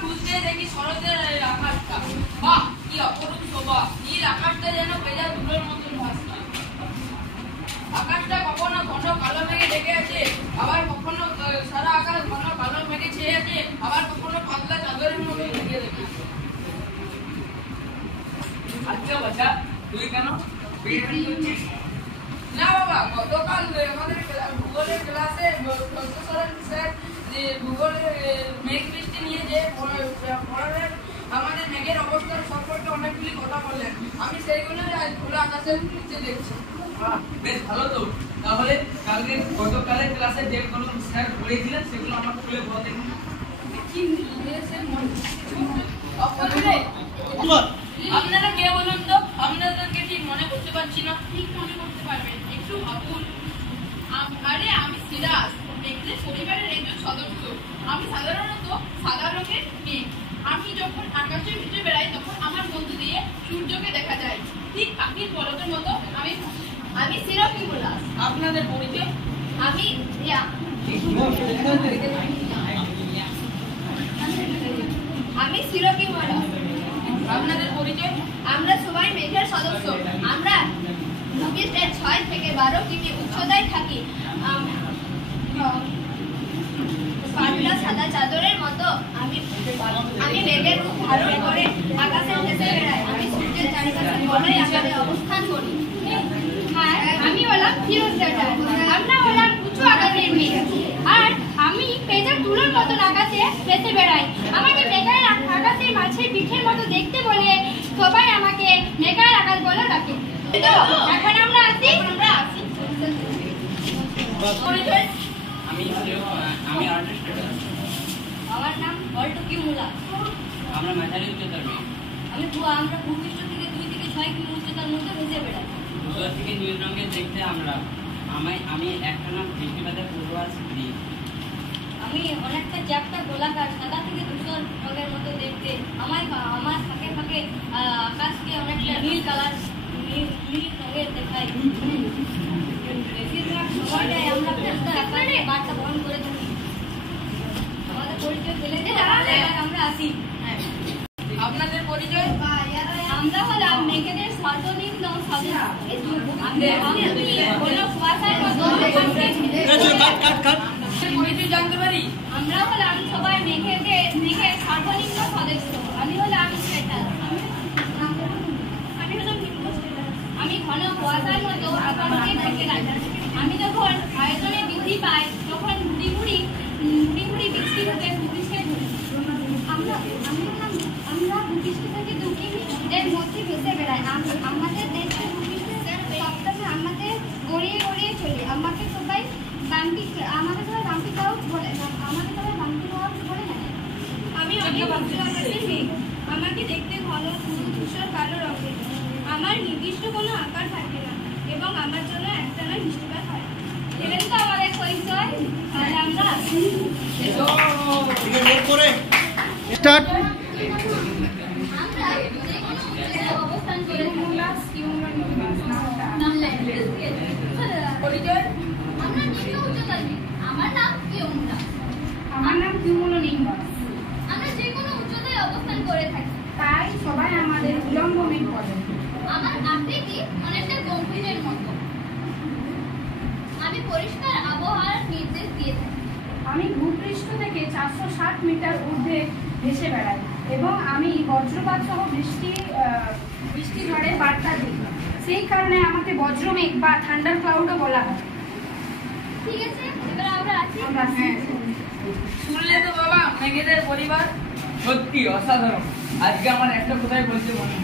খুঁজতে দেখি শরতের আকাশটা, বাহ কি অপরূপ শোভা, নীল আকাশটা যেন ভেজা ধুলোর মতন ভাসছে। আকাশটা কখনো ঘন কালো মেঘে ঢেকে আছে, আবার কখনো সারা আকাশ ঘন কালো মেঘে ছেয়ে আছে, আবার কখনো পাতলা চাদরের মতো ঢেকে আছে। আচ্ছা বাচ্চা, তুই কেন করছিস? না বাবা, গতকাল আমাদের ভূগোলের ক্লাসে স্যার যে ভূগোলের মেঘ বৃষ্টি নিয়ে যে পড়ালেন, আমাদের মেঘের অবস্থার সম্পর্কে অনেকগুলি কথা বললেন। আমি সেইগুলো আজ খোলা আকাশের নিচে দেখছি। বেশ ভালো তো। তাহলে গতকালের ক্লাসে যেগুলো স্যার পড়িয়েছিলেন সেগুলো আমাকে খুলে বল দেখুন। আপনারা কে বলুন তো? আপনাদেরকে ঠিক মনে করতে পারছি না। ঠিক মনে করতে পারবেন, একটু ভাবুন। আরে আমি সিরাজ, মেঘদের পরিবারের একজন সদস্য। আমি সাধারণত সাদা রঙের মেঘ। আমি যখন আকাশে উঠে বেড়াই তখন আমার মধ্য দিয়ে সূর্যকে দেখা যায়, ঠিক পাখির পলকের মতো। আমি সিরাকিমুল্লাহ। আপনাদের পরিচয়? আমি রিয়া। আমি সিরাকিমুল্লাহ। আপনাদের পরিচয়? আমরা সবাই মেঘের সদস্য। আমরা ভূপৃষ্ঠের 6 থেকে 12 ফিট উচ্চতায় থাকি। পাতলা সাদা চাদরের মতো আমি মেঘের রূপ ধারণ করে আকাশে ভেসে বেড়াই। আমি সূর্যের চারিপাশে বলয় আকারে অবস্থান করি। আমি হলাম ফিরোজা। আমরা হলাম উঁচু আকাশের মেঘ, আর আমি পেঁচার তুলোর মতন আকাশে ভেসে বেড়াই। আমাকে মেঘের আকাশের মাঝে পিঠের মতো দেখতে বলে সবাই আমাকে মেঘের আকাশ বলে ডাকে। এখন আমরা আসি। আমি আর্টিস্ট। আমার নাম অল্টকিমুল্লাহ। আমরা মাঝারি উচ্চতার মেয়ে। আমরা ভূপৃষ্ঠ থেকে 2 থেকে 6 কিমি উচ্চতার মধ্যে ভেসে বেড়াই। ধূসর থেকে নীল রঙের দেখতে আমরা। আমি একটা নাম বৃষ্টিপাতের পূর্বাভাস দিই। আমি অনেকটা চ্যাপ্টা গোলাকার, সাদা থেকে ধূসর রঙের মতো দেখতে। আমার ফাঁকে ফাঁকে আকাশকে অনেকটা নীল কালার, নীল রঙের দেখাই। বেশিরভাগ সময়টাই আমরা ফেরত আকারে বার্তা বহন করে থাকি। আমাদের পরিচয় পেলে আমরা আসি। আপনাদের পরিচয়? আমরা হলাম মেঘেদের সর্বনিম্ন সদস্য। পরিচয় জানতে পারি? আমরা হলাম সবাই মেঘের সর্বনিম্ন সদস্য। আমি হলাম শ্বেতা। আমি ঘন কুয়াশার মতো আকাশকে ঢেকে রাখি। আমি যখন আয়তনে বৃদ্ধি পাই তখন ঘুরি ঘুরি বৃষ্টি হতে ভূপৃষ্ঠে ঘুরি। আমরা ভূপৃষ্ঠ থেকে 2 কিমি এর মধ্যে ভেসে বেড়াই। আমাদের দেশে ভূপৃষ্ঠের সপ্তাহে আমাদের গড়িয়ে গড়িয়ে চলি। আমাকে সবাই বাম্পি ক্লাউড বলে। আমি অনেক উচ্চ আকাশের মেঘ। আমাকে দেখতে ঘন ধূসর কালো রঙের। আমার নির্দিষ্ট কোনো আকার থাকে না এবং আমার জন্য একটানা বৃষ্টিপাত হয়। এলেন তো আমাদের পরিচয়। তাহলে আমরা স্টার্ট। পরিচয়? আমার নাম কিমুলনিম্বাস। আমরা যে কোনো উচ্চতায় অবস্থান করে থাকি, তাই সবাই আমাদের উলম্ব মেঘ বলে। আমার আকৃতি অনেকটা গম্ভীরের মতো। আমি পরিষ্কার আবহাওয়ার নির্দেশ দিয়ে থাকি। আমি ভূপৃষ্ঠ থেকে 460 মিটার ঊর্ধ্বে ভেসে বেড়াই এবং আমি বজ্রপাত সহ বৃষ্টি ঝড়ের বার্তা দিই। সেই কারণে আমাকে বজ্রমেঘ বা থান্ডার ক্লাউডও বলা হয়। ঠিক আছে, এবার আমরা আছি। শুনলে তো বাবা মেঘেদের পরিবার? সত্যি অসাধারণ। আজকে আমার একটা কথাই বলতে মনে